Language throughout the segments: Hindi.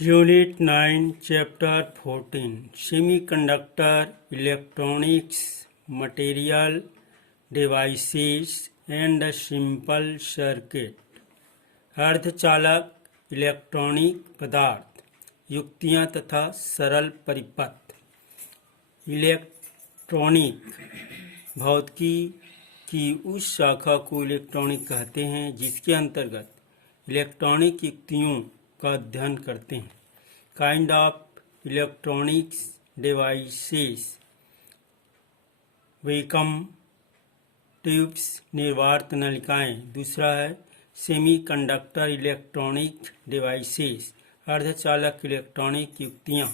Unit 9, Chapter 14 Semiconductor, Electronics, Material, Devices and a Simple Circuit। अर्धचालक, इलेक्ट्रॉनिक पदार्थ, युक्तियां तथा सरल परिपथ। इलेक्ट्रॉनिक भौतिकी की उस शाखा को इलेक्ट्रॉनिक कहते हैं जिसके अंतर्गत इलेक्ट्रॉनिक युक्तियों का अध्ययन करते हैं। Kind of electronics devices, vacuum tubes, निर्वात नलिकाएं। दूसरा है सेमीकंडक्टर इलेक्ट्रॉनिक डिवाइसेस, अर्धचालक इलेक्ट्रॉनिक युक्तियां।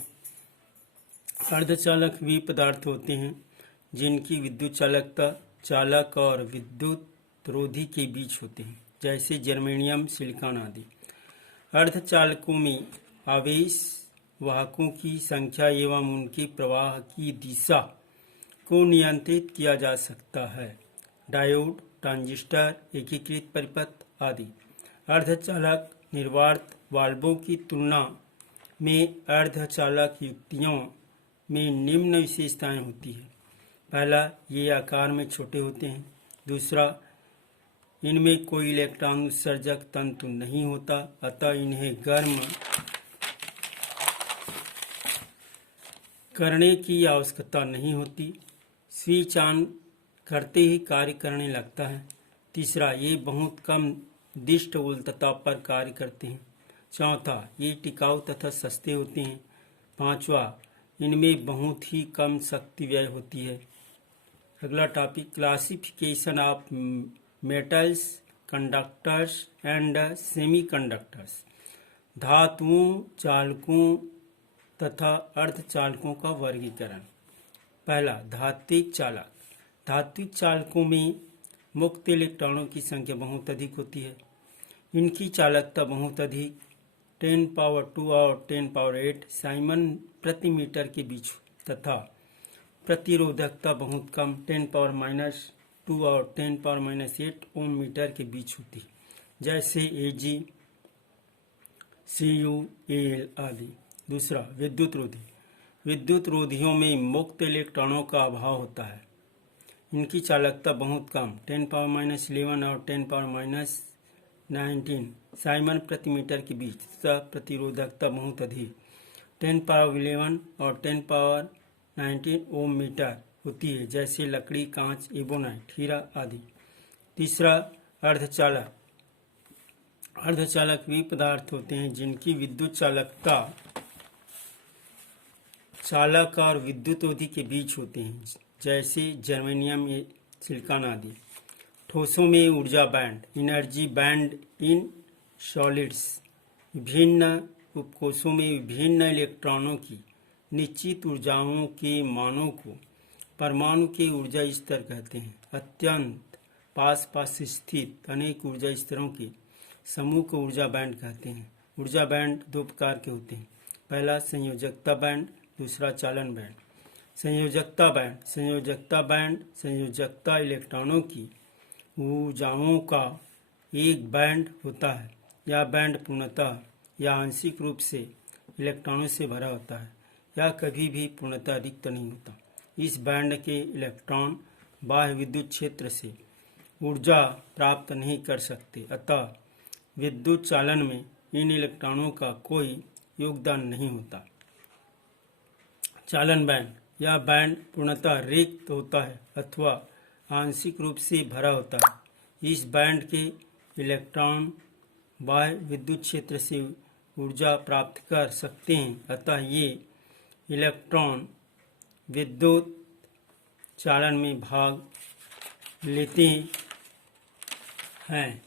अर्धचालक वे पदार्थ होते हैं जिनकी विद्युत चालकता चालक और विद्युत रोधी के बीच होते हैं, जैसे जर्मेनियम, सिलिकॉन आदि। अर्धचालकों में आवेश वाहकों की संख्या एवं उनके प्रवाह की दिशा को नियंत्रित किया जा सकता है। डायोड, ट्रांजिस्टर, एकीकृत परिपथ आदि। अर्धचालक निर्वात वाल्वों की तुलना में अर्धचालक युक्तियों में निम्न विशेषताएं होती है। पहला, ये आकार में छोटे होते हैं। दूसरा, इनमें कोई इलेक्ट्रॉन उत्सर्जक तंतु नहीं होता, अतः इन्हें गर्म करने की आवश्यकता नहीं होती। स्विच ऑन करते ही कार्य करने लगता है। तीसरा, ये बहुत कम दिष्ट उल्टता पर कार्य करते हैं। चौथा, ये टिकाऊ तथा सस्ते होते हैं। पांचवा, इनमें बहुत ही कम शक्ति व्यय होती है। अगला topic, classification of metals, conductors and semiconductors. धातुओं, चालकों तथा अर्धचालकों का वर्गीकरण। पहला, धात्विक चालक। धात्विक चालकों में मुक्त इलेक्ट्रॉनों की संख्या बहुत अधिक होती है। इनकी चालकता बहुत अधिक 10⁻² और 10⁸ साइमन प्रति मीटर के बीच तथा प्रतिरोधकता बहुत कम 10⁻² और 10⁻8 ओम मीटर के बीच होती है, जैसे Ag, Cu, Al आदि। दूसरा, विद्युत रोधी। विद्युत रोधियों में मुक्त इलेक्ट्रॉनों का अभाव होता है। इनकी चालकता बहुत कम 10⁻11 और 10⁻19 साइमन प्रति मीटर के बीच तथा प्रतिरोधकता बहुत अधिक 10⁻11 और 10⁻19 ओम मीटर होती है, जैसे लकड़ी, कांच, एबोनाइट, हीरा आदि। तीसरा, अर्धचालक। अर्धचालक वे पदार्थ होते हैं जिनकी विद्युत चालकता चालक और विद्युत रोधी के बीच होते हैं, जैसे जर्मेनियम, सिलिकॉन आदि। ठोसों में ऊर्जा band, energy band in solids. विभिन्न उपकोषों में विभिन्न इलेक्ट्रॉनों की निश्चित ऊर्जाओं के मानों को परमाणु के ऊर्जा स्तर कहते हैं। अत्यंत पास पास स्थित अनेक ऊर्जा स्तरों के समूह को ऊर्जा बैंड कहते हैं। ऊर्जा बैंड दो प्रकार के होते हैं। पहला, संयोजकता बैंड, दूसरा चालन बैंड। संयोजकता बैंड। संयोजकता बैंड संयोजकता इलेक्ट्रॉनों की ऊर्जाओं का एक बैंड होता है। यह बैंड पूर्णतः या आंशिक रूप से इलेक्ट्रॉनों से भरा होता है। यह कभी भी पूर्णतः रिक्त नहीं होता। इस बैंड के इलेक्ट्रॉन बाह्य विद्युत क्षेत्र से ऊर्जा प्राप्त नहीं कर सकते, अतः विद्युत चालन में इन इलेक्ट्रॉनों का कोई योगदान नहीं होता। चालन बैंड। यह बैंड पूर्णतः रिक्त होता है अथवा आंशिक रूप से भरा होता है। इस बैंड के इलेक्ट्रॉन बाह्य विद्युत क्षेत्र से ऊर्जा प्राप्त कर सकते हैं, अतः ये इलेक्ट्रॉन विद्युत चालन में भाग लेते हैं।